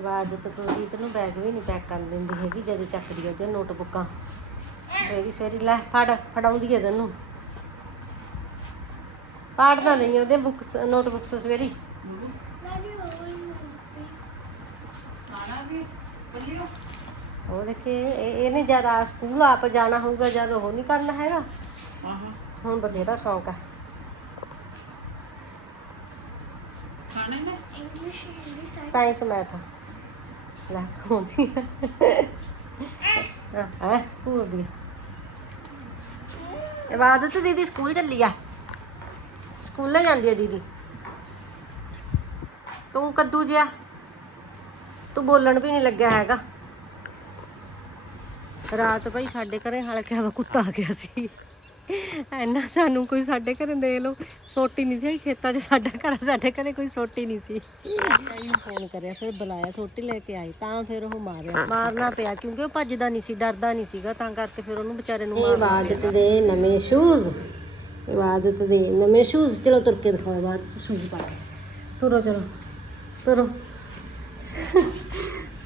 ਆਵਾਜ਼ਤ ਪ੍ਰਦੀਤ ਨੂੰ ਬੈਗ ਵੀ ਨਹੀਂ ਪੈਕ ਕਰਨ ਦਿੰਦੀ ਹੈਗੀ ਜਦ ਚੱਕਦੀ ਉਹਦੇ ਨੋਟਬੁੱਕਾਂ ਸਵੇਰੀ ਸਵੇਰੀ ਲੈ ਫੜ ਫੜਾਉਂਦੀ ਹੈ ਤੈਨੂੰ। ਪੜਦਾ ਨਹੀਂ ਉਹਦੇ ਬੁੱਕਸ ਨੋਟਬੁੱਕਸ ਸਵੇਰੀ। ਖਾਣਾ ਵੀ ਬੱਲਿਓ ਉਹ ਦੇਖੇ ਇਹ- ਇਹਨੇ ਜਦ ਆ ਸਕੂਲ ਆਪ ਜਾਣਾ ਹੋਊਗਾ ਜਦ ਉਹ ਨਹੀਂ ਕਰਨਾ ਹੈਗਾ। ਹਾਂ ਹਾਂ ਹੁਣ ਬਥੇਰਾ ਸ਼ੌਂਕ ਹੈ. ਸਾਇੰਸ ਮੈਥ ਲੈ ਖੋਦੀ ਹਾਂ, ਹੈ ਪੂਰ ਇਬਾਦਤ ਦੀਦੀ ਸਕੂਲ ਚੱਲੀ ਆ। ਸਕੂਲੇ ਜਾਂਦੀ ਆ ਦੀਦੀ। ਤੂੰ ਕੱਦੂ ਜਿਆ ਤੂੰ ਬੋਲਣ ਵੀ ਨਹੀਂ ਲੱਗਿਆ ਹੈਗਾ। ਰਾਤ ਭਾਈ ਸਾਡੇ ਘਰੇ ਹਲਕਿਆ ਵਾ ਕੁੱਤਾ ਆ ਗਿਆ ਸੀ। ਐਨਾ ਸਾਨੂੰ ਕੋਈ ਸਾਡੇ ਘਰੇ ਦੇ ਲੋ ਸੋਟੀ ਨਹੀਂ ਸੀ ਖੇਤਾਂ 'ਚ ਸਾਡਾ ਘਰ ਸਾਡੇ ਘਰੇ ਕੋਈ ਸੋਟੀ ਨਹੀਂ ਸੀ। ਇਹਨੂੰ ਫੋਨ ਕਰਿਆ ਫਿਰ ਬੁਲਾਇਆ ਸੋਟੀ ਲੈ ਕੇ ਆਈ ਤਾਂ ਫਿਰ ਉਹ ਮਾਰਿਆ। ਮਾਰਨਾ ਪਿਆ ਕਿਉਂਕਿ ਉਹ ਭੱਜਦਾ ਨਹੀਂ ਸੀ ਡਰਦਾ ਨਹੀਂ ਸੀਗਾ ਤਾਂ ਕਰਕੇ ਫਿਰ ਉਹਨੂੰ ਵਿਚਾਰੇ ਨੂੰ ਮਾਰਨਾ ਇਬਾਦਤ ਦੇ ਨਵੇਂ ਸ਼ੂਜ਼ ਇਬਾਦਤ ਦੇ ਨਵੇਂ ਸ਼ੂਜ਼ ਚਲੋ ਤੁਰ ਕੇ ਦਿਖਾਓ ਬਾਅਦ ਸ਼ੂਜ਼ ਪਾ ਕੇ। ਤੁਰੋ ਚਲੋ। ਤੁਰੋ।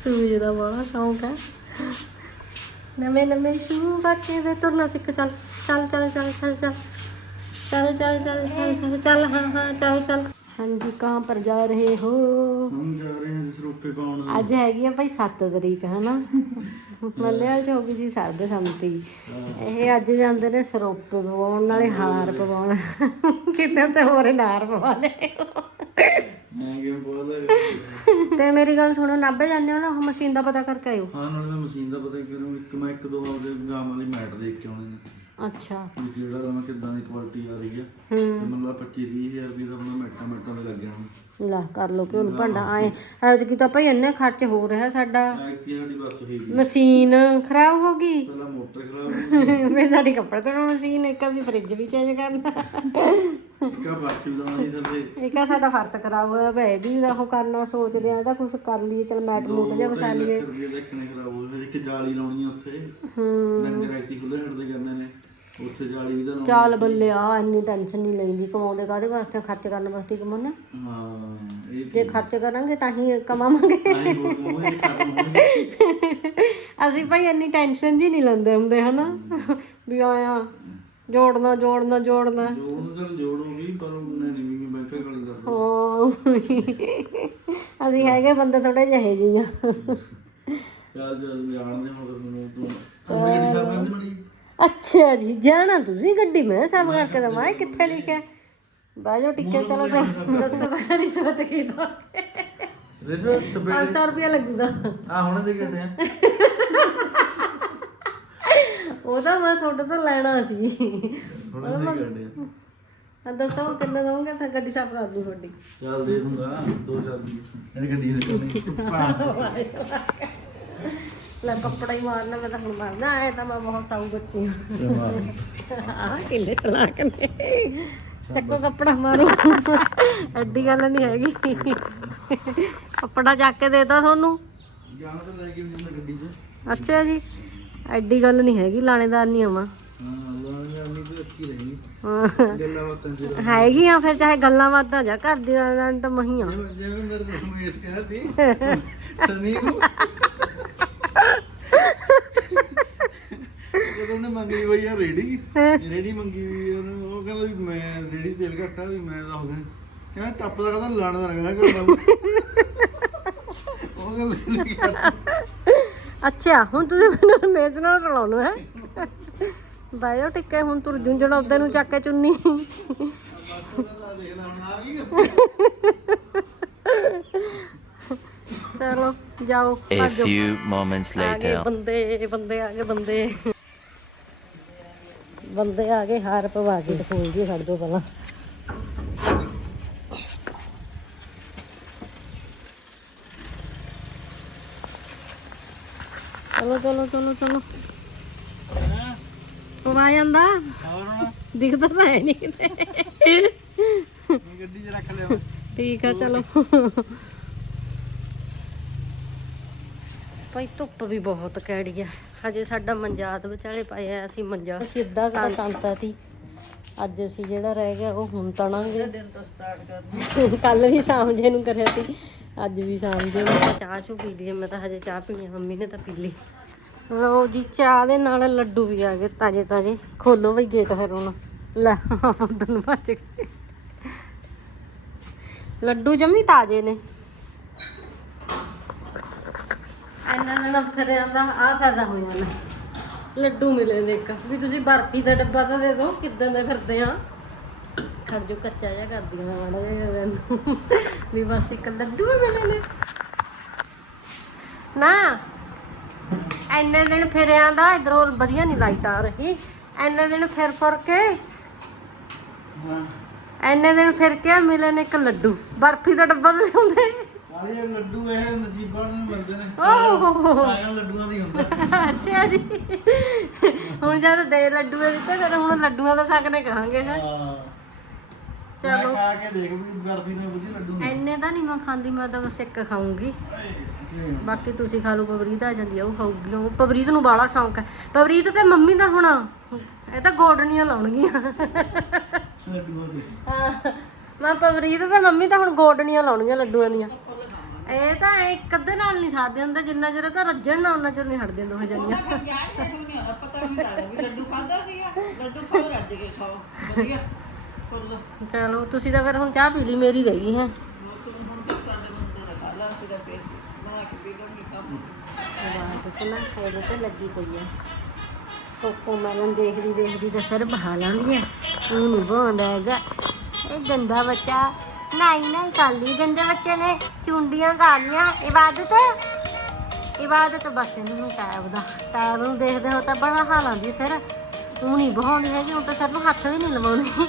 ਸੂਜ ਦਾ ਬੜਾ ਸ਼ੌਂਕ ਹੈ। ਨਵੇਂ ਨਵੇਂ ਸ਼ੂ ਬੱਚੇ ਦੇ ਤੁਰਨਾ ਸਿੱਖ ਚੱਲ। ਚੱਲ ਚੱਲ ਚੱਲ ਚੱਲ ਚੱਲ। ਚੱਲ ਚੱਲ ਚੱਲ ਚੱਲ ਹਾਂ ਹਾਂ ਚੱਲ ਚੱਲ। ਹਾਂਜੀ ਕਹਾਂ ਪਰ ਜਾ ਰਹੇ ਹੋ? ਹਮ ਜਾ ਰਹੇ ਹਾਂ ਸਰੂਪੇ ਪਾਉਣ। ਅੱਜ ਹੈਗੀ ਆ ਭਾਈ 7 ਤਰੀਕ ਹਨਾ? ਮੱਲਿਆਲ ਚ ਹੋ ਗਈ ਸੀ ਸਰਦ ਇਹ ਅੱਜ ਜਾਂਦੇ ਨੇ ਸਰੂਪ ਪਵਾਉਣ ਨਾਲੇ ਹਾਰ ਪਵਾਉਣ। ਕਿਤੇ ਤਾਂ ਹੋਰ ਹਾਰ ਪਵਾ ਲੈ ਮੈਂ ਕਿਵੇਂ ਪਵਾ ਲੈ ਤੇ ਮੇਰੀ ਗੱਲ ਸੁਣੋ ਨਾਭੇ ਜਾਂਦੇ ਹੋ ਨਾ ਉਹ ਮਸ਼ੀਨ ਦਾ ਪਤਾ ਕਰਕੇ ਆਇਓ? ਹਾਂ ਨਾਲੇ ਮਸ਼ੀਨ ਦਾ ਪਤਾ ਕਰੂੰ ਇੱਕ ਮੈਂ ਇੱਕ ਦੋ ਆਪਦੇ ਗਾਮ ਵਾਲੀ ਮੈਟ ਦੇਖ ਕੇ ਆਉਣੇ ਨੇ। ਅੱਛਾ। ਵੀ ਜਿਹੜਾ ਦਾ ਮੈਂ ਕਿੱਦਾਂ ਦੀ ਕੁਆਲਿਟੀ ਆ ਰਹੀ ਆ ਹੂੰ। ਤੇ ਮਤਲਬ 25 30000 ਰੁਪਏ ਦਾ ਆਪਣਾ ਮੈਟਾਂ ਮੈਟਾਂ ਦੇ ਲੱਗ ਜਾਣਾ। ਲੈ ਕਰ ਲੋ ਕਿ ਹੁਣ ਭਾਂਡਾ ਆਏ। ਐਤਕੀ ਤਾਂ ਭਾਈ ਇੰਨੇ ਖਰਚ ਹੋ ਰਿਹਾ ਸਾਡਾ। ਐਕਟੀ ਸਾਡੀ ਬੱਸ ਹੋਈ ਗਈ ਮਸ਼ੀਨ ਖਰਾਬ ਹੋ ਗਈ। ਪਹਿਲਾਂ ਮੋਟਰ ਖਰਾਬ ਹੋ ਗਈ। ਫਿਰ ਸਾਡੀ ਕੱਪੜੇ ਧੋਣ ਮਸ਼ੀਨ ਇੱਕ ਅਸੀਂ ਫ੍ਰਿਜ ਵੀ ਚੇਂਜ ਕਰਨਾ। ਇੱਕ ਆ ਬੱਸ ਵੀ ਲਾਉਣੀ ਥੱਲੇ ਇੱਕ ਆ ਸਾਡਾ ਫਰਸ਼ ਖਰਾਬ ਹੋਇਆ ਵੇ ਵੀ ਉਹ ਕਰਨਾ ਸੋਚਦੇ ਆ ਇਹਦਾ ਕੁਝ ਕਰ ਲਈਏ ਚਲ ਮੈਟ ਮੂਟ ਜਿਹਾ ਵਸਾ ਲਈਏ। ਦੇਖਣੇ ਖਰਾਬ ਹੋ ਗਏ ਇੱਕ ਜਾਲੀ ਲਾਉਣੀ ਆ ਉੱਥੇ। ਹੂੰ। ਲੰਗਰ ਖੁੱਲੇ ਛੱਡਦੇ ਕਰਨੇ ਨੇ। ਉੱਥੇ ਜਾਲੀ ਵੀ ਤਾਂ ਲਾਉਣੀ ਚੱਲ ਬੱਲੇ ਆ ਇੰਨੀ ਟੈਨਸ਼ਨ ਨਹੀਂ ਲੈਂਦੀ ਕਮਾਉਂਦੇ ਕਾਹਦੇ ਵਾਸਤੇ ਖਰਚ ਕਰਨ ਵਾਸਤੇ ਕਮਾਉਣੇ ਹਾਂ ਇਹ ਜੇ ਖਰਚ ਕਰਾਂਗੇ ਤਾਂ ਹੀ ਕਮਾਵਾਂਗੇ। ਅਸੀਂ ਭਾਈ ਇੰਨੀ ਟੈਨਸ਼ਨ ਜੀ ਨਹੀਂ ਲੈਂਦੇ ਹੁੰਦੇ ਹਨਾ? ਵੀ ਆਇਆ ਜੋੜਨਾ ਜੋੜਨਾ ਜੋੜਨਾ। ਜੋੜ ਨੂੰ ਚੱਲ ਜੋੜੋਗੀ ਪਰ ਉਹਨੇ ਨਹੀਂ ਵੀ ਬੈਂਕਾਂ ਗਾਲੀ ਕਰ ਹਾਂ ਅਸੀਂ ਹੈਗੇ ਬੰਦੇ ਥੋੜੇ ਜਿਹੇ ਜੀ ਆ। ਚੱਲ ਚੱਲ ਜਾਣਦੇ ਹੋ ਫਿਰ ਮੈਨੂੰ ਤੂੰ। ਸਾਫ਼ ਕਰਦੇ ਮੜੀ ਅੱਛਾ ਜੀ ਜਾਣਾ ਤੁਸੀਂ ਗੱਡੀ? ਮੈਂ ਸਭ ਕਰਕੇ ਦਵਾਂ ਇਹ ਕਿੱਥੇ ਲਿਖਿਆ? ਬਾਜੋ ਟਿੱਕੇ ਚਲੋ ਤੇ ਦੱਸੋ ਨਹੀਂ ਸੋਤ ਕੀ। ਦੋ ਰਿਸ਼ਵਤ ਤਬੇ 500 ਰੁਪਏ ਲੱਗੂਗਾ। ਆ ਹੁਣ ਦੇ ਕਹਿੰਦੇ ਆ ਉਹਦਾ ਮੈਂ ਤੁਹਾਡੇ ਤੋਂ ਲੈਣਾ ਸੀ। ਹੁਣ ਦੇ ਆ ਦੱਸੋ ਕਿੰਨਾ ਦਵਾਂਗੇ? ਫਿਰ ਗੱਡੀ ਸਾਫ਼ ਕਰ ਦੂੰ ਤੁਹਾਡੀ। ਚੱਲ ਦੇ ਦੂੰਗਾ ਦੋ ਚਾਰ ਦੀ ਇਹਦੀ ਗੱਡੀ ਰੱਖਣੀ ਲੈ ਕੱਪੜਾ ਹੀ ਮਾਰਨਾ ਮੈਂ ਤਾਂ ਹੁਣ ਮਾਰਨਾ ਐ ਤਾਂ ਮੈਂ ਬਹੁਤ ਸਾਊ ਬੱਚੀ ਹਾਂ। ਆ ਕਿੱਲੇ ਚਲਾ ਕੇ ਨੇ ਚੱਕੋ ਕੱਪੜਾ ਮਾਰੋ। ਐਡੀ ਗੱਲ ਨਹੀਂ ਹੈਗੀ। ਕੱਪੜਾ ਚੱਕ ਕੇ ਦੇਤਾ ਤੁਹਾਨੂੰ। ਜਾਣਾ ਤਾਂ ਲੈ ਕੇ ਵੀ ਜਾਂਦਾ ਗੱਡੀ 'ਚ ਅੱਛਾ ਜੀ ਐਡੀ ਗੱਲ ਨਹੀਂ ਹੈਗੀ ਲਾਣੇਦਾਰ ਨਹੀਂ ਆਵਾਂ। ਤੇ ਹੈਗੀ ਆ ਫਿਰ ਚਾਹੇ ਗੱਲਾਂ ਬਾਤਾਂ ਜਾਂ ਘਰ ਦੀ ਤਾਂ ਮਹੀਆਂ। ਜਿਵੇਂ ਮੇਰੇ ਨੂੰ ਇਸ ਕਿਹਾ ਸੀ ਸਨੀ ਨੂੰ ਜਦੋਂ ਉਹਨੇ ਮੰਗੀ ਹੋਈ ਆ ਰੇੜੀ। ਰੇੜੀ ਮੰਗੀ ਵੀ ਉਹਨੂੰ। ਉਹ ਕਹਿੰਦਾ ਵੀ ਮੈਂ ਰੇੜੀ ਤੇਲ ਘੱਟਾ ਵੀ ਮੈਂ ਤਾਂ ਹੋ ਗਿਆ। ਕਹਿੰਦਾ ਟੱਪ ਦਾ ਕਹਿੰਦਾ ਲਾਣ ਦਾ ਲੱਗਦਾ ਕਰਦਾ ਉਹ ਕਹਿੰਦਾ ਅੱਛਾ ਹੁਣ ਤੁਸੀਂ ਮੈਨੂੰ ਮੇਜ਼ ਨਾਲ ਰਲਾਉਣੋ ਹੈ। ਬਾਇਓ ਟਿੱਕੇ ਹੁਣ ਤੁਰ ਜੁੰਜਣ ਉਹਦੇ ਨੂੰ ਚੱਕ ਕੇ ਚੁੰਨੀ। ਚਲੋ ਜਾਓ A few moments later. ਬੰਦੇ ਬੰਦੇ ਆ ਗਏ ਬੰਦੇ। ਬੰਦੇ ਆ ਗਏ ਹਾਰ ਪਵਾ ਕੇ ਦਿਖਾਉਣ ਜੀ ਛੱਡ ਪਹਿਲਾਂ ਚਲੋ ਚਲੋ ਚਲੋ ਚਲੋ। ਪਵਾ ਜਾਂਦਾ ਦਿਖਦਾ ਤਾਂ ਹੈ ਨਹੀਂ ਕਿਤੇ ਗੱਡੀ 'ਚ ਰੱਖ ਲਿਆ। ਠੀਕ ਆ ਚਲੋ। ਭਾਈ ਧੁੱਪ ਵੀ ਬਹੁਤ ਕੈੜੀ ਆ। ਹਜੇ ਸਾਡਾ ਮੰਜਾਤ ਵਿਚਾਲੇ ਪਾਇਆ ਆ ਅਸੀਂ ਮੰਜਾ ਅਸੀਂ ਅੱਧਾ ਤਣਤਾ ਸੀ। ਅੱਜ ਅਸੀਂ ਜਿਹੜਾ ਰਹਿ ਗਿਆ ਉਹ ਹੁਣ ਤਣਾਂਗੇ। ਦਿਨ ਤੋਂ ਸਟਾਰਟ ਕਰ ਕੱਲ ਵੀ ਸ਼ਾਮ ਜੇ ਨੂੰ ਕਰਿਆ ਸੀ ਅੱਜ ਵੀ ਸ਼ਾਮ ਮੈਂ ਤਾਂ ਚਾਹ ਚੂ ਪੀ ਲਈ ਮੈਂ ਤਾਂ ਹਜੇ ਚਾਹ ਪੀਣੀ ਮੰਮੀ ਨੇ ਤਾਂ ਪੀ ਲਈ। ਲਓ ਜੀ ਚਾਹ ਦੇ ਨਾਲ ਲੱਡੂ ਵੀ ਆ ਗਏ ਤਾਜੇ ਤਾਜੇ। ਖੋਲੋ ਬਈ ਗੇਟ ਫਿਰ ਹੁਣ। ਲੈ ਉਧਰ ਭੱਜ ਗਏ। ਲੱਡੂ ਜਮੀ ਤਾਜੇ ਨੇ। ਇਹਨਾਂ ਫਿਰਿਆ ਦਾ ਆ ਫਾਇਦਾ ਹੋ ਜਾਣਾ ਲੱਡੂ ਮਿਲੇ ਨੇ ਇੱਕ। ਵੀ ਤੁਸੀਂ ਬਰਫੀ ਦਾ ਡੱਬਾ ਤਾਂ ਦੇ ਦਿਓ ਕਿੱਦਾਂ ਦੇ ਫਿਰਦੇ ਆ। ਖੜ ਜੋ ਕੱਚਾ ਜਿਹਾ ਕਰਦੀਆਂ ਮੈਂ ਮਾੜਾ ਜਿਹਾ ਇਹਨੂੰ ਵੀ ਬਸ ਇੱਕ ਲੱਡੂ ਹੀ ਮਿਲੇ ਨੇ। ਨਾ ਐਨੇ ਦਿਨ ਫਿਰਿਆ ਦਾ ਇਧਰੋਂ ਵਧੀਆ ਨਹੀਂ ਲਾਈਟ ਆ ਰਹੀ ਐਨੇ ਦਿਨ ਫਿਰ ਫਿਰ ਕੇ ਐਨੇ ਦਿਨ ਫਿਰ ਕੇ ਮਿਲੇ ਨੇ ਇੱਕ ਲੱਡੂ। ਬਰਫੀ ਦਾ ਡੱਬਾ ਲਿਆਉਂਦੇ। ਸਾਰੇ ਇਹ ਲੱਡੂ ਇਹ ਨਸੀਬਾਂ ਨੂੰ ਮਿਲਦੇ ਨੇ। ਓਹ। ਸਾਰਿਆਂ ਲੱਡੂਆਂ ਦੀ ਹੁੰਦਾ। ਅੱਛਾ ਜੀ। ਹੁਣ ਜਦ ਦੇ ਲੱਡੂ ਦਿੱਤੇ ਫਿਰ ਹੁਣ ਲੱਡੂਆਂ ਦਾ ਸ਼ੱਕ ਨੇ ਕਹਾਂਗੇ ਹੈ। ਹਾਂ। ਚਲੋ। ਮੈਂ ਖਾ ਕੇ ਦੇਖ ਵੀ ਬਰਫੀ ਨਾਲ ਵਧੀਆ ਲੱਡੂ ਹੁੰਦੇ ਐਨੇ ਤਾਂ ਨਹੀਂ ਮੈਂ ਖਾਂਦੀ ਮੈਂ ਤਾਂ ਬਸ ਇੱਕ ਖਾਊਂਗੀ। ਨੇ। ਬਾਕੀ ਤੁਸੀਂ ਖਾ ਲਓ ਪਵਰੀਤ ਆ ਜਾਂਦੀ ਆ ਉਹ ਖਾਊਗੀ। ਉਹ ਪਵਰੀਤ ਨੂੰ ਬਾਲਾ ਸ਼ੌਂਕ ਹੈ। ਪਵਰੀਤ ਤੇ ਮੰਮੀ ਦਾ ਹੁਣ ਇਹ ਤਾਂ ਗੋਡਣੀਆਂ ਲਾਉਣਗੀਆਂ। ਲੱਡੂਆਂ ਦੇ। ਹਾਂ, ਮੈਂ ਪਵਰੀਤ ਤੇ ਮੰਮੀ ਤਾਂ ਹੁਣ ਗੋਡਣੀਆਂ ਲਾਉਣਗੀਆਂ ਲੱਡੂਆਂ ਦੀਆਂ। ਇਹ ਤਾਂ ਇੱਕ ਅੱਧੇ ਨਾਲ ਨਹੀਂ ਸਾਦੇ ਹੁੰਦੇ ਜਿੰਨਾ ਚਿਰ ਤਾਂ ਰੱਜਣ ਨਾ ਉਹਨਾਂ ਚਿਰ ਨਹੀਂ ਹਟਦੇ ਦੋਹੇ ਜਣੀਆਂ। ਯਾਰ ਇਹ ਨਹੀਂ ਹੋਣਾ ਪਤਾ ਨਹੀਂ ਲੱਗਦਾ ਵੀ ਲੱਡੂ ਖਾਦਾ ਸੀਗਾ ਲੱਡੂ ਖਾਓ ਰੱਜ ਕੇ ਖਾਓ। ਵਧੀਆ ਫੁੱਲ ਚਲੋ ਤੁਸੀਂ ਤਾਂ ਫਿਰ ਹੁਣ ਚਾਹ ਪੀ ਲਈ ਮੇਰੀ ਰਹਿ ਗਈ ਹੈ। ਇਹਦੇ ਤੇ ਲੱਗੀ ਪਈ ਹੈ ਕੋਕੋ ਮੈਲਨ ਦੇਖਦੀ ਦੇਖਦੀ ਤਾਂ ਸਿਰ ਬਹਾ ਲਾਂਦੀ ਹੈ ਉਹ ਨਹੀਂ ਬੋਂਦਾ ਹੈਗਾ। ਇਹ ਗੰਦਾ ਬੱਚਾ। ਨਾਈ ਨਾਈ ਕਰ ਲਈ ਗੰਦੇ ਬੱਚੇ ਨੇ। ਚੁੰਡੀਆਂ ਕਰ ਲੀਆਂ ਇਬਾਦਤ। ਇਬਾਦਤ ਬਸ ਇਹਨੂੰ ਟੈਬ ਦਾ। ਟੈਬ ਨੂੰ ਦੇਖਦੇ ਹੋ ਤਾਂ ਬੜਾ ਹਾਲ ਆਂਦੀ ਸਿਰ। ਉਹ ਨਹੀਂ ਬਹਾਉਂਦੀ ਹੈਗੀ, ਹੁਣ ਤਾਂ ਸਿਰ ਨੂੰ ਹੱਥ ਵੀ ਨਹੀਂ ਲਵਾਉਂਦੀ।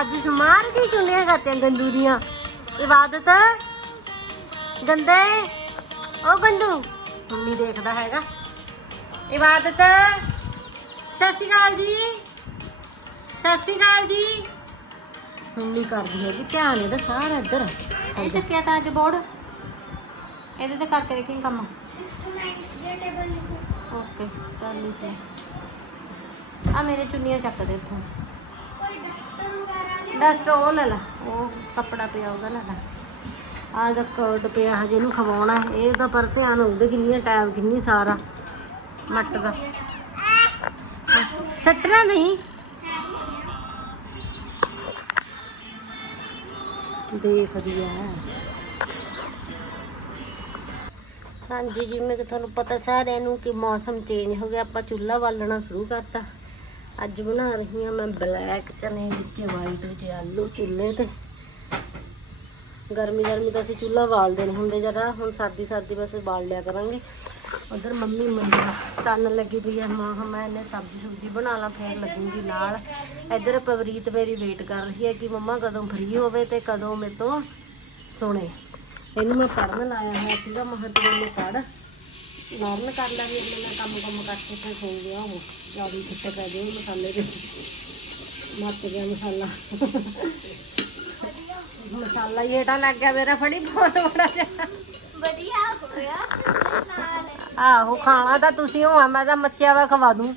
ਅੱਜ ਸਮਾਰ ਕੀ ਚੁੰਡੀਆਂ ਕਰਤੀਆਂ ਗੰਦੂ ਦੀਆਂ। ਇਬਾਦਤ। ਗੰਦੇ। ਉਹ ਗੰਦੂ। ਹੁਣ ਦੇਖਦਾ ਹੈਗਾ। ਇਬਾਦਤ। ਸਤਿ ਸ਼੍ਰੀ ਅਕਾਲ ਜੀ। ਸਤਿ ਸ਼੍ਰੀ ਅਕਾਲ ਜੀ। ਹੁਣ ਨਹੀਂ ਕਰਦੀ ਹੈਗੀ, ਧਿਆਨ ਇਹਦਾ ਸਾਰਾ ਇੱਧਰ ਇਹ ਚੱਕਿਆ ਤਾਂ ਅੱਜ ਬੋਰਡ। ਇਹਦੇ ਤੇ ਕਰਕੇ ਦੇਖੀ ਕੰਮ। ਓਕੇ, ਚੱਲ ਲਈ ਆ ਮੇਰੇ ਚੁੰਨੀਆਂ ਚੱਕ ਦੇ ਇੱਥੋਂ। ਡਸਟ ਉਹ ਲੈ ਲਾ, ਉਹ ਕੱਪੜਾ ਪਿਆ ਉਹਦਾ ਲੈ ਲਾ। ਆ ਦਾ ਕੋਟ ਪਿਆ ਹਜੇ ਇਹਨੂੰ ਖਵਾਉਣਾ ਹੈ, ਇਹਦਾ ਪਰ ਧਿਆਨ ਹੋਊਗਾ ਕਿੰਨੀਆਂ ਟਾਈਮ ਕਿੰਨੀ ਸਾਰਾ। ਮੱਟ ਦਾ। ਸੱਟਣਾ ਨਹੀਂ। ਦੇਖਦੀ ਆ। ਹਾਂਜੀ, ਜਿਵੇਂ ਕਿ ਤੁਹਾਨੂੰ ਪਤਾ ਸਾਰਿਆਂ ਨੂੰ ਕਿ ਮੌਸਮ ਚੇਂਜ ਹੋ ਗਿਆ, ਆਪਾਂ ਚੁੱਲ੍ਹਾ ਬਾਲਣਾ ਸ਼ੁਰੂ ਕਰਤਾ। ਅੱਜ ਬਣਾ ਰਹੀ ਹਾਂ ਮੈਂ ਬਲੈਕ ਚਨੇ ਵਿੱਚ ਵਾਈਟ ਵਿੱਚ, ਆਲੂ, ਚੁੱਲ੍ਹੇ ਤੇ। ਗਰਮੀ ਗਰਮੀ ਤਾਂ ਅਸੀਂ ਚੁੱਲ੍ਹਾ ਬਾਲਦੇ ਨਹੀਂ ਹੁੰਦੇ ਜ਼ਿਆਦਾ। ਹੁਣ ਸਰਦੀ ਸਰਦੀ ਬਸ ਬਾਲ ਲਿਆ ਕਰਾਂਗੇ। ਉਧਰ ਮੰਮੀ ਮੰਮਾ ਕੰਨ ਲੱਗੀ ਪਈ ਹੈ। ਮਾਂ, ਮੈਂ ਇਹਨੇ ਸਬਜ਼ੀ ਸੁਬਜ਼ੀ ਬਣਾ ਲਾਂ, ਫੇਰ ਲੱਗੂਗੀ ਨਾਲ। ਇੱਧਰ ਪਵਰੀਤ ਮੇਰੀ ਵੇਟ ਕਰ ਰਹੀ ਹੈ ਕਿ ਮੰਮਾ ਕਦੋਂ ਫ੍ਰੀ ਹੋਵੇ ਤੇ ਕਦੋਂ ਮੇਰੇ ਤੋਂ ਸੁਣੇ। ਇਹਨੂੰ ਮੈਂ ਪੜਨ ਲਾਇਆ ਹੋਇਆ ਸੀਗਾ ਮਹਤਵ ਨੇ ਪੜ ਲਰਨ ਕਰ ਲਾ ਵੀ ਮੈਂ ਕੰਮ ਕੰਮ ਕਰਕੇ ਫਿਰ ਸੌਂ ਗਿਆ ਉਹ। ਜ਼ਿਆਦਾ ਖਿੱਤੇ ਪੈ ਗਏ, ਮਸਾਲੇ ਦੇ। ਮੱਤ ਗਿਆ ਮਸਾਲਾ। ਮਸਾਲਾ ਹੀ ਹੇਠਾਂ ਲੱਗ ਗਿਆ ਮੇਰਾ, ਫੜੀ ਬਹੁਤ ਬੜਾ ਵਧੀਆ ਹੋਇਆ ਨਾਲ। ਆਹੋ ਖਾਣਾ ਤਾਂ ਤੁਸੀਂ ਹੋ ਆ ਮੈਂ ਤਾਂ ਮੱਛਿਆ ਵਾ ਖਵਾ ਦੂੰ।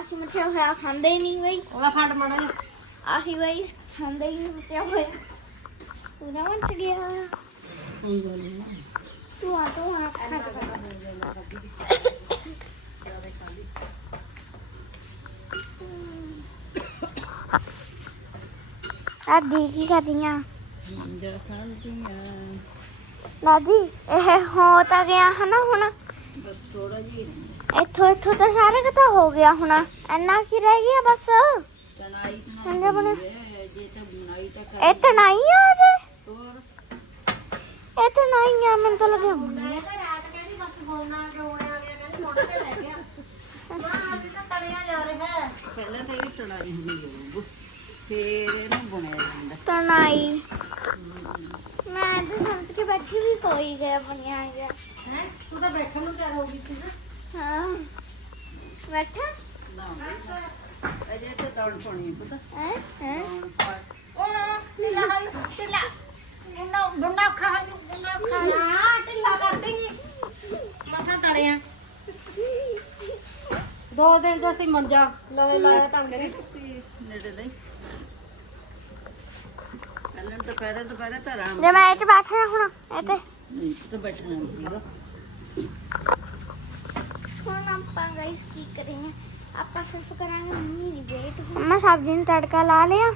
ਅਸੀਂ ਮੱਠਿਆ ਹੋਇਆ ਖਾਂਦੇ ਹੀ ਨਹੀਂ ਬਈ। ਉਹਦਾ ਫੜ ਮੜਾ ਜਿਹਾ। ਆਹੀ ਬਈ ਖਾਂਦੇ ਹੀ ਨਹੀਂ ਮੱਠਿਆ ਹੋਇਆ ਪੂਰਾ ਮੱਚ ਗਿਆ। ਤੂੰ ਆ ਤੂੰ ਆ ਖਾ ਆ ਦੀ ਕੀ ਕਰਦੀਆਂ? ਦਾਦੀ ਇਹ ਹੋ ਤਾਂ ਗਿਆ ਹਨਾ ਹੁਣ। ਬਸ ਥੋੜਾ ਜਿਹਾ ਹੀ ਇੱਥੋਂ ਇੱਥੋਂ ਤਾਂ ਸਾਰੇ ਕਿਤਾ ਹੋ ਗਿਆ ਹੁਣ। ਇੰਨਾ ਕੀ ਰਹਿ ਗਿਆ ਬਸ? ਤਨਾਈ ਚੰਗਾ ਬਣਾ ਜੇ ਤਾਂ ਬਣਾਈ ਤਾਂ ਇਹ ਤਣਾਈ ਆ ਜੇ ਹੋਰ? ਇਹ ਤਣਾਈ ਆ ਮੈਨੂੰ ਤਾਂ ਲੱਗਿਆ ਹੁਣ ਰਾਤ ਕਹਿੰਦੀ ਬਸ ਫੋਨਾਂ ਜੋੜਿਆ ਗਿਆ ਕਹਿੰਦੀ ਮੋਢੇ ਤੇ ਲੈ ਗਿਆ ਵਾਹ ਅੱਜ ਤਾਂ ਤੜਿਆ ਜਾ ਰਿਹਾ। ਹੈ ਪਹਿਲਾਂ ਤਾਂ ਇਹ ਤੜਾਈ ਹੁੰਦੀ ਹੋਊ ਫੇਰ ਇਹਨੂੰ ਬਣਿਆ ਜਾਂਦਾ। ਤਣਾਈ ਮੈਂ ਤਾਂ ਸਮਝ ਕੇ ਬੈਠੀ ਵੀ ਕੋਈ ਗਿਆ ਬਣਿਆ ਗਿਆ ਹੈ? ਤੂੰ ਤਾਂ ਬੈਠਣ ਨੂੰ ਤਿਆਰ ਹੋ ਗਈ ਸੀ ਨਾ। ਹਾਂ। ਬੈਠਾ? ਨਾ ਅਜੇ ਤੇ ਦੌੜ ਪਾਉਣੀ ਪੁੱਤ। ਹੈ? ਹੈ? ਦੌੜ ਪਾ ਉਹ ਢਿੱਲਾ ਹਾਈ ਢਿੱਲਾ। ਗੁੰਡਾ ਗੁੰਡਾ ਖਾ ਗੁੰਡਾ ਖਾ ਆ ਢਿੱਲਾ ਕਰ ਦੇਂਗੀ ਮਸਾਂ ਤੜਿਆ ਦੋ ਦਿਨ ਦਾ ਸੀ ਮੰਜਾ ਨਵੇਂ ਲਾਇਆ ਢੰਗ ਦੇ ਨੇੜੇ ਲਈ। ਇਹਨਾਂ ਦੁਪਹਿਰੇ ਦੁਪਹਿਰੇ ਤਾਂ ਆਰਾਮ ਜੇ ਮੈਂ ਇਹ 'ਚ ਬੈਠਾ ਹੁਣ ਤੇ ਨਹੀਂ ਤਾਂ ਬੈਠਣਾ ਨਹੀਂ ਹੁਣ ਆਪਾਂ ਗਾਇਸ ਕੀ ਕਰਾਂਗੇ ਆਪਾਂ ਸਿਰਫ ਕਰਾਂਗੇ ਮੰਮੀ ਦੀ ਵੇਟ ਮੰਮਾ ਸਬਜ਼ੀ ਨੂੰ ਤੜਕਾ ਲਾ ਲਿਆ?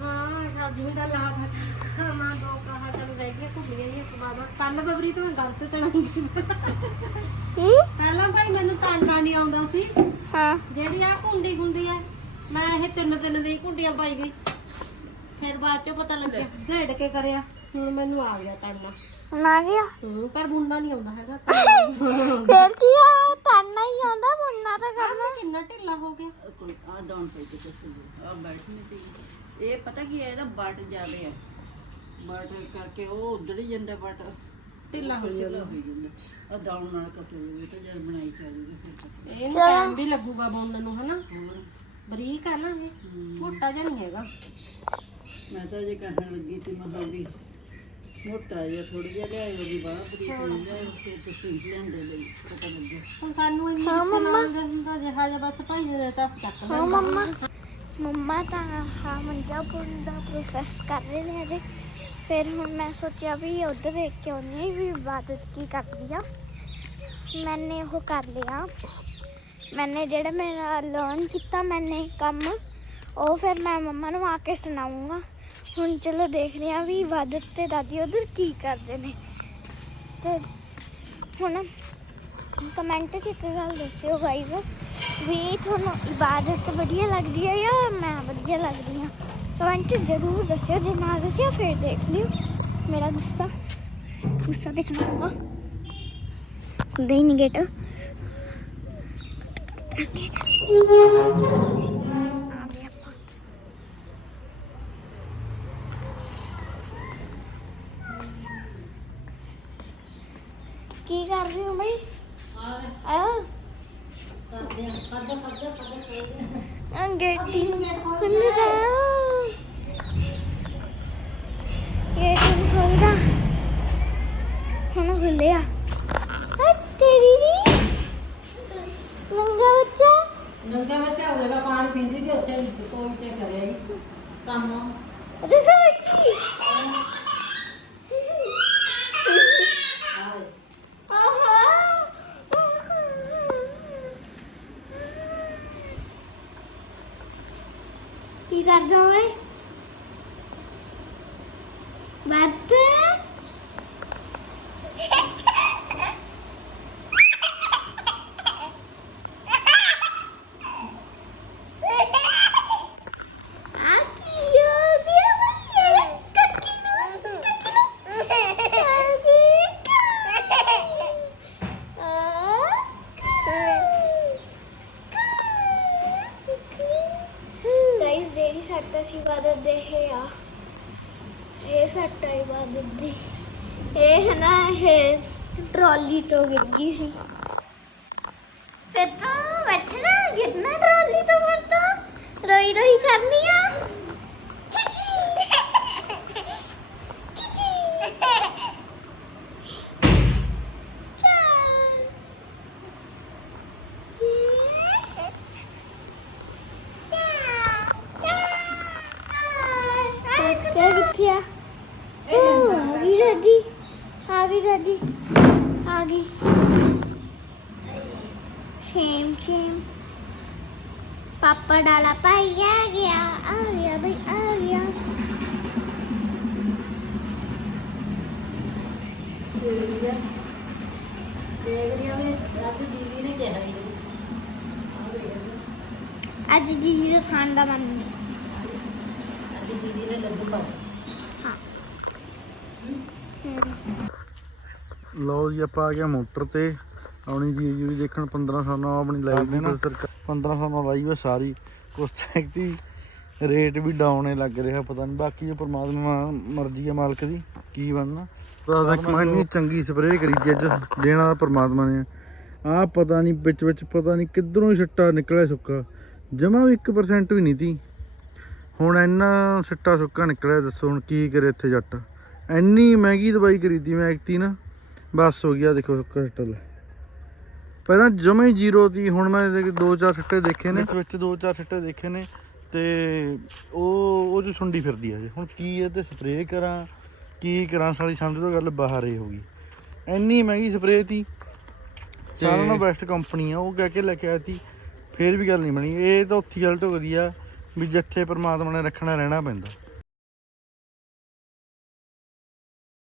ਹਾਂ ਸਬਜ਼ੀ ਦਾ ਲਾ ਦਿੱਤਾ ਮਾਂ ਦੋ ਕਹਾ ਚੱਲ ਰਹਿ ਗਏ ਘੁੰਮ ਗਈ ਇਸ ਬਾਅਦ ਕੰਨ ਬਬਰੀ ਤੋਂ ਗਲਤ ਤਣਾਈ ਕੀ? ਪਹਿਲਾਂ ਭਾਈ ਮੈਨੂੰ ਤਾਂਡਾ ਨਹੀਂ ਆਉਂਦਾ ਸੀ। ਹਾਂ। ਜਿਹੜੀ ਆ ਕੁੰਡੀ ਹੁੰਦੀ ਆ ਮੈਂ ਇਹ ਤਿੰਨ ਤਿੰਨ ਦੀ ਕੁੰਡੀਆਂ ਪਾਈ ਗਈ ਫਿਰ ਬਾਅਦ ਚੋਂ ਪਤਾ ਲੱਗਿਆ। ਢੇੜ ਕੇ ਕਰਿਆ ਹੁਣ ਮੈਨੂੰ ਆ ਗਿਆ ਤਾਂਡਾ ਹੁਣ ਆ? ਗਿਆ ਹੂੰ ਪਰ ਬੁੰਦਾ ਨਹੀਂ ਆਉਂਦਾ ਹੈਗਾ। ਫੇਰ ਕੀ ਆ? ਤਾਨਾ ਹੀ ਆਉਂਦਾ ਮੁੰਨਾ ਤਾਂ ਕਰਨਾ। ਕਿੰਨਾ ਢਿੱਲਾ ਹੋ ਗਿਆ। ਕੋਈ ਆ ਦੌਣ ਪਈ ਤੇ ਕਿਸੇ ਆ ਬੈਠਣੇ ਤੇ ਇਹ ਪਤਾ ਕੀ ਹੈ ਇਹਦਾ ਬਟ ਜ਼ਿਆਦੇ ਹੈ ਬਟ ਕਰਕੇ ਉਹ ਉਧੜ ਹੀ ਜਾਂਦਾ ਬਟ ਢਿੱਲਾ ਹੋ ਜਾਂਦਾ। ਹੋ ਜਾਂਦਾ। ਆ ਦੌਣ ਨਾਲ ਕਸੇ ਜਾਵੇ ਤਾਂ ਜਦ ਬਣਾਈ ਚਾ ਜੂਗੀ ਫਿਰ ਕਸੇ ਇਹਨੂੰ ਟਾਈਮ ਵੀ ਲੱਗੂਗਾ ਬੁਣਨ ਨੂੰ ਹਨਾ? ਹੋਰ? ਬਰੀਕ ਆ ਨਾ ਇਹ। ਮੋਟਾ ਜਿਹਾ ਨਹੀਂ ਹੈਗਾ। ਮੈਂ ਤਾਂ ਜੇ ਕਹਿਣ ਲੱਗੀ ਤੇ ਮਤਲਬ ਵੀ ਮੋਟਾ ਜਿਹਾ ਥੋੜੀ ਜਿਹਾ ਲਿਆਇਓ ਵੀ ਬਾਹਰ ਬਰੀਕ ਨਹੀਂ ਲਿਆਇਓ ਫਿਰ ਤੁਸੀਂ ਲਿਆਂਦੇ ਲਈ ਪਤਾ ਲੱਗਿਆ। ਹੁਣ ਸਾਨੂੰ ਇੰਨੀ ਹਾਂ ਮੰਮਾ। ਹੁੰਦਾ ਜਿਹਾ ਜਿਹਾ ਬਸ ਭਾਈ ਦੇ ਤਾਂ ਚੱਕ ਲੈ ਹਾਂ ਮੰਮਾ। ਮੰਮਾ ਤਾਂ ਹਾਂ ਮੰਜਾ ਪੁਰਨ ਦਾ ਪ੍ਰੋਸੈਸ ਕਰ ਰਹੇ ਨੇ ਅਜੇ। ਫਿਰ ਹੁਣ ਮੈਂ ਸੋਚਿਆ ਵੀ ਉਧਰ ਦੇਖ ਕੇ ਹਾਂ ਵੀ ਇਬਾਦਤ ਕੀ ਕਰਦੀ ਆ। ਮੈਨੇ ਉਹ ਕਰ ਲਿਆ। ਮੈਨੇ ਜਿਹੜਾ ਮੇਰਾ ਲਰਨ ਕੀਤਾ ਮੈਨੇ ਕੰਮ ਉਹ ਫਿਰ ਮੈਂ ਮੰਮਾ ਨੂੰ ਆ ਕੇ ਸੁਣਾਉਂਗਾ ਹੁਣ ਚਲੋ ਦੇਖਦੇ ਹਾਂ ਵੀ ਇਬਾਦਤ ਤੇ ਦਾਦੀ ਉਧਰ ਕੀ ਕਰਦੇ ਨੇ। ਤੇ ਹੁਣ ਕਮੈਂਟ 'ਚ ਇੱਕ ਗੱਲ ਦੱਸਿਓ ਗਾਈਜ਼ ਵੀ ਤੁਹਾਨੂੰ ਇਬਾਦਤ ਵਧੀਆ ਲੱਗਦੀ ਹੈ ਜਾਂ ਮੈਂ ਵਧੀਆ ਲੱਗਦੀ ਹਾਂ? ਕਮੈਂਟ ਜ਼ਰੂਰ ਦੱਸਿਓ, ਜੇ ਨਾ ਦੱਸਿਆ ਫਿਰ ਦੇਖ ਲਿਓ। ਮੇਰਾ ਗੁੱਸਾ ਗੁੱਸਾ ਦੇਖਣਾ ਪਊਗਾ। ਖੁੱਲਦਾ ਹੀ ਨਹੀਂ ਗੇਟ। ਕੀ ਕਰ ਰਹੇ ਹੋ ਬਈ? ਆ ਕਰਦੇ ਆ ਕਰਦੇ ਕਰਦੇ ਕਰਦੇ ਅੰਗੇਟੀ ਖੁੱਲਦਾ ਇਹ ਖੁੱਲਦਾ ਹੁਣ ਖੁੱਲਿਆ ਤੇਰੀ ਦੀ। ਨੰਗਾ ਬੱਚਾ। ਨੰਗਾ ਬੱਚਾ ਹੋਵੇਗਾ ਪਾਣੀ ਪੀਂਦੀ ਤੇ ਉੱਥੇ ਰਸੋਈ ਚ ਕਰਿਆ ਹੀ। ਕੰਮ। ਰਸੋਈ ਜੀ ਕੀ ਕਰਦਾ ਓਏ ਬੱਤ ਆ ਕੀ ਹੋ ਗਿਆ ਬਈ ਕੱਟੀ ਨੂੰ ਕੱਟੀ ਨੂੰ ਆ ਗਾਇਸ ਜਿਹੜੀ ਸੱਟ ਅਸੀਂ ਇਬਾਦਤ ਦੇ ਇਹ ਆ ਇਹ ਸੱਟ ਆ ਇਬਾਦਤ ਦੀ ਇਹ ਹੈ ਨਾ ਇਹ ਟਰਾਲੀ ਤੋਂ ਗਿਰ ਗਈ ਸੀ ਫਿਰ ਤਾਂ ਬੈਠਣਾ ਗਿਰਨਾ ਟਰਾਲੀ ਤੋਂ ਫਿਰ ਤਾਂ। ਰੋਈ ਰੋਈ ਕਰਨੀ ਆ ਚੀਚੀ ਚੀਚੀ ਕਿਆ ਕਿੱਥੇ ਆ ਉਹ ਆ ਗਈ ਦਾਦੀ ਆ ਗਈ ਦਾਦੀ ਆ ਗਈ ਸ਼ੇਮ ਸ਼ੇਮ ਪਾਪਾ ਡਾਲਾ ਪਾਈ ਆ ਗਿਆ ਆ ਗਿਆ ਬਈ ਅੱਜ ਦੀਦੀ ਨੇ ਖਾਣ ਦਾ ਮਨ ਨਹੀਂ ਅੱਜ ਦੀਦੀ ਨੇ ਲੱਡੂ ਪਾਏ ਲਓ ਜੀ, ਆਪਾਂ ਆ ਗਿਆ ਮੋਟਰ ਤੇ। ਆਉਣੀ ਜੀ ਜੀ ਦੇਖਣ 1500 ਨਾਲ ਆਪਣੀ ਲਾਈ ਦੀ ਨਾ। ਸਰਕਾਰ 1500 ਨਾਲ ਲਾਈ ਹੋਈ ਸਾਰੀ ਦੀ ਰੇਟ ਵੀ ਡਾਊਨ ਹੀ ਲੱਗ ਰਿਹਾ ਪਤਾ ਨਹੀਂ ਬਾਕੀ ਜੋ ਪ੍ਰਮਾਤਮਾ ਮਰਜ਼ੀ ਹੈ ਮਾਲਕ ਦੀ ਕੀ ਬਣਨਾ। ਤਾਂ ਇੱਕ ਮੈਂ ਨਹੀਂ ਚੰਗੀ ਸਪਰੇਅ ਕਰੀ ਦੀ ਅੱਜ ਦੇਣਾ ਤਾਂ ਪ੍ਰਮਾਤਮਾ ਨੇ। ਆ ਪਤਾ ਨਹੀਂ ਵਿੱਚ ਵਿੱਚ ਪਤਾ ਨਹੀਂ ਕਿੱਧਰੋਂ ਹੀ ਛੱਟਾ ਨਿਕਲਿਆ ਸੁੱਕਾ। ਜਮਾ ਵੀ 1% ਵੀ ਨਹੀਂ ਤੀ। ਹੁਣ ਇੰਨਾ ਸਿੱਟਾ ਸੁੱਕਾ ਨਿਕਲਿਆ ਦੱਸੋ ਹੁਣ ਕੀ ਕਰੇ ਇੱਥੇ ਜੱਟ। ਇੰਨੀ ਮਹਿੰਗੀ ਦਵਾਈ ਖਰੀਦੀ ਮੈਂ ਐਕਤੀ ਨਾ। ਬਸ ਹੋ ਗਿਆ ਦੇਖੋ ਸੁੱਕਾ ਸਿੱਟਾ ਲੈ। ਪਹਿਲਾਂ ਜਮਾ ਹੀ ਜ਼ੀਰੋ ਤੀ ਹੁਣ ਮੈਂ ਇਹਦੇ ਦੋ ਚਾਰ ਸਿੱਟੇ ਦੇਖੇ ਨੇ। ਵਿੱਚ ਦੋ ਚਾਰ ਸਿੱਟੇ ਦੇਖੇ ਨੇ ਤੇ ਉਹ ਉਹ ਚ ਸੁੰਡੀ ਫਿਰਦੀ ਆ ਜੇ ਹੁਣ ਕੀ ਇਹ ਤੇ ਸਪਰੇਅ ਕਰਾਂ ਕੀ ਕਰਾਂ ਸਾਲੀ ਸਮਝ ਤੋਂ ਗੱਲ ਬਾਹਰ ਹੀ ਹੋ ਗਈ। ਇੰਨੀ ਮਹਿੰਗੀ ਸਪਰੇਅ ਤੀ ਸਾਰਿਆਂ ਨਾਲੋਂ ਬੈਸਟ ਕੰਪਨੀ ਆ ਉਹ ਕਹਿ ਕੇ ਲੈ ਕੇ ਆਇਆ ਤੀ ਫੇਰ ਵੀ ਗੱਲ ਨਹੀਂ ਬਣੀ। ਇਹ ਤਾਂ ਉੱਥੀ ਗੱਲ ਢੁਕਦੀ ਆ ਵੀ ਜਿੱਥੇ ਪ੍ਰਮਾਤਮਾ ਨੇ ਰੱਖਣਾ ਰਹਿਣਾ ਪੈਂਦਾ।